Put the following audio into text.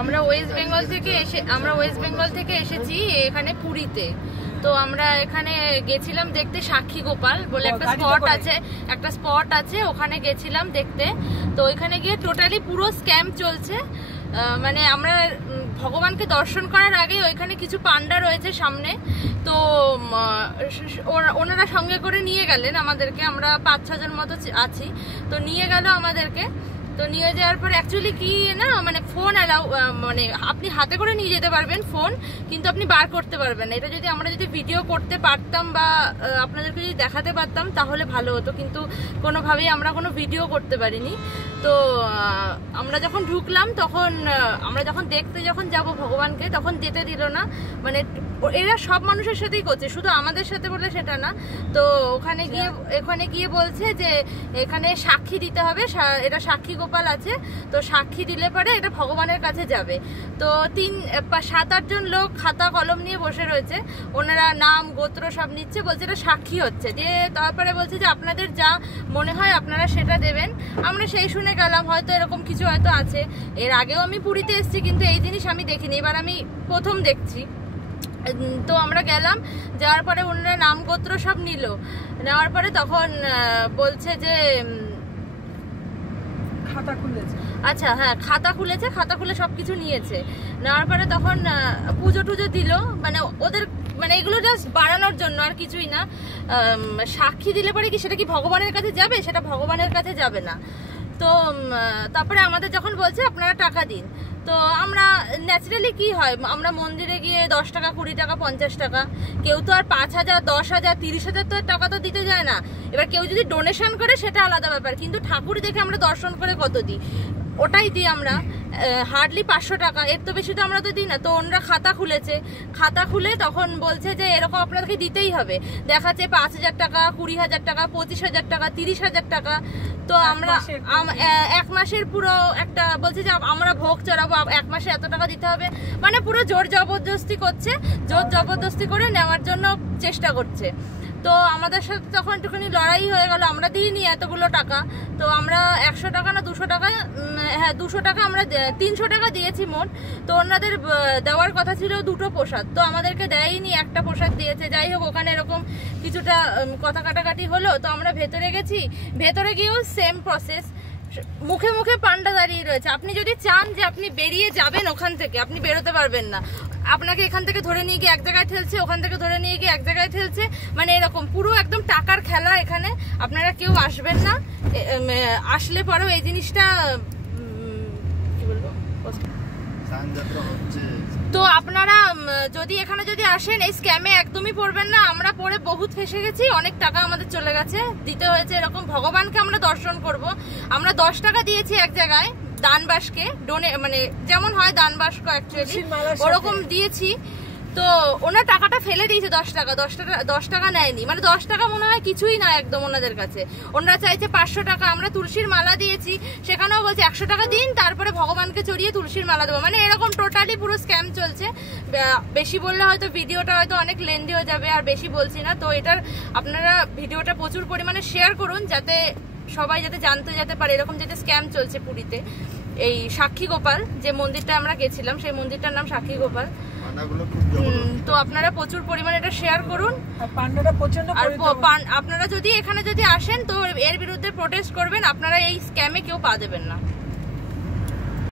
আমরা ওয়েস্ট বেঙ্গল থেকে এসেছি এখানে পুরীতে। তো আমরা এখানে গেছিলাম দেখতে সাক্ষী গোপাল বলে একটা স্পট আছে, ওখানে গেছিলাম দেখতে। তো ওইখানে গিয়ে টোটালি পুরো স্ক্যাম চলছে। মানে আমরা ভগবানকে দর্শন করার আগে ওইখানে কিছু পান্ডা রয়েছে সামনে, তো ওনারা সঙ্গে করে নিয়ে গেলেন আমাদেরকে, আমরা 5-6 জন মতো আছি। তো নিয়ে গেল আমাদেরকে। তো নিয়ে যাওয়ার পর অ্যাকচুয়ালি কি না, মানে ফোন অ্যালাউ, মানে আপনি হাতে করে নিয়ে যেতে পারবেন ফোন, কিন্তু আপনি বার করতে পারবেন না। এটা যদি আমরা ভিডিও করতে পারতাম বা আপনাদেরকে যদি দেখাতে পারতাম তাহলে ভালো হতো, কিন্তু কোনোভাবেই আমরা কোনো ভিডিও করতে পারিনি। তো আমরা যখন ঢুকলাম তখন আমরা দেখতে যাব ভগবানকে, তখন যেতে দিল না। মানে এরা সব মানুষের সাথেই করছে, শুধু আমাদের সাথে বলে সেটা না। তো ওখানে গিয়ে বলছে যে এখানে সাক্ষী দিতে হবে, এটা সাক্ষী গোপাল আছে, তো সাক্ষী দিলে পরে এটা ভগবানের কাছে যাবে। তো 7-8 জন লোক খাতা কলম নিয়ে বসে রয়েছে, ওনারা নাম গোত্র সব নিচ্ছে, বলছে এটা সাক্ষী হচ্ছে। দিয়ে তারপরে বলছে যে আপনাদের যা মনে হয় আপনারা সেটা দেবেন। আমরা সেই শুনে গেলাম, হয়তো এরকম কিছু হয়তো আছে। এর আগেও আমি পুরীতে এসেছি, কিন্তু এই জিনিস আমি দেখিনি, এবার আমি প্রথম দেখছি। তো আমরা গেলাম, যাওয়ার পরে ওনারা নাম গোত্র সব নেওয়ার পরে তখন বলছে যে খাতা খুলেছে। আচ্ছা হ্যাঁ, খাতা খুলে সবকিছু নিয়েছে। নেওয়ার পরে তখন পুজো টুজো দিল, মানে ওদের মানে এগুলো জাস্ট বাড়ানোর জন্য, আর কিছুই না। সাক্ষী দিলে পরে কি সেটা কি ভগবানের কাছে যাবে? সেটা ভগবানের কাছে যাবে না। তো তারপরে আমাদের যখন বলছে আপনারা টাকা দিন, তো আমরা ন্যাচারালি কি হয়, আমরা মন্দিরে গিয়ে 10 টাকা 20 টাকা 50 টাকা, কেউ তো আর 5,000 10,000 30,000 তো টাকা তো দিতে যায় না। এবার কেউ যদি ডোনেশন করে সেটা আলাদা ব্যাপার, কিন্তু ঠাকুর দেখে আমরা দর্শন করে কত দিই, ওটাই দিই আমরা। হার্ডলি 500 টাকা, এর তো বেশি তো আমরা তো দিই না। তো ওনারা খাতা খুলে তখন বলছে যে এরকম আপনাদেরকে দিতেই হবে। দেখাচ্ছে 5,000 টাকা 20,000 টাকা 25,000 টাকা 30,000 টাকা। তো আমরা 1 মাসের পুরো একটা বলছে যে আমরা ভোগ চড়াবো, 1 মাসে এত টাকা দিতে হবে, মানে পুরো জোর জবরদস্তি করে নেওয়ার জন্য চেষ্টা করছে। তো আমাদের সাথে তখন একটুখানি লড়াই হয়ে গেল, আমরা দিইনি এতগুলো টাকা। তো আমরা 100 টাকা না 200 টাকা, হ্যাঁ 200 টাকা, আমরা 300 টাকা দিয়েছি মোট। তো ওনাদের দেওয়ার কথা ছিল 2টো প্রসাদ, তো আমাদেরকে দেয়নি, একটা প্রসাদ দিয়েছে। যাই হোক, ওখানে এরকম কিছুটা কথা কাটাকাটি হলো। তো আমরা ভেতরে গেছি, ভেতরে গিয়েও সেম প্রসেস, মুখে মুখে পান্ডা দাঁড়িয়ে রয়েছে। আপনি যদি চান যে আপনি বেরিয়ে যাবেন ওখান থেকে, আপনি বেরোতে পারবেন না। আপনাকে এখান থেকে ধরে নিয়ে গিয়ে এক জায়গায় ঠেলছে, ওখান থেকে ধরে নিয়ে গিয়ে এক জায়গায় ঠেলছে, মানে এরকম পুরো একদম টাকার খেলা এখানে। আপনারা কেউ আসবেন না, আসলে পরেও এই জিনিসটা কি বলবো। তো আপনারা যদি এখানে আসেন, এই স্ক্যামে একদমই পড়বেন না। আমরা পরে বহুত ফেসে গেছি, অনেক টাকা আমাদের চলে গেছে, দিতে হয়েছে। এরকম ভগবানকে আমরা দর্শন করব, আমরা 10 টাকা দিয়েছি এক জায়গায় দানবাসকে, মানে যেমন হয় দানবাস্ক অ্যাকচুয়ালি ওরকম দিয়েছি। তো ওনার টাকাটা ফেলে দিয়েছে 10 টাকা নেয়নি, মানে 10 টাকা মনে হয় কিছুই না একদম ওনাদের কাছে। ওনারা চাইছে 500 টাকা। আমরা তুলসীর মালা দিয়েছি, সেখানেও বলছে 100 টাকা দিন, তারপরে ভগবানকে চড়িয়ে তুলসীর মালা দেবো। মানে এরকম টোটালি পুরো স্ক্যাম চলছে। বেশি বললে হয়তো ভিডিওটা হয়তো অনেক লেন্দি হয়ে যাবে, আর বেশি বলছি না। তো এটার আপনারা ভিডিওটা প্রচুর পরিমাণে শেয়ার করুন, যাতে সবাই জানতে যেতে পারে এরকম যাতে স্ক্যাম চলছে পুরীতে। এই সাক্ষী গোপাল যে মন্দিরটা আমরা গেছিলাম, সেই মন্দিরটার নাম সাক্ষী গোপাল। তো আপনারা প্রচুর পরিমাণে এটা শেয়ার করুন। আর আপনারা যদি এখানে আসেন, তো এর বিরুদ্ধে প্রোটেস্ট করবেন। আপনারা এই স্ক্যামে কেউ পা দেবেন না।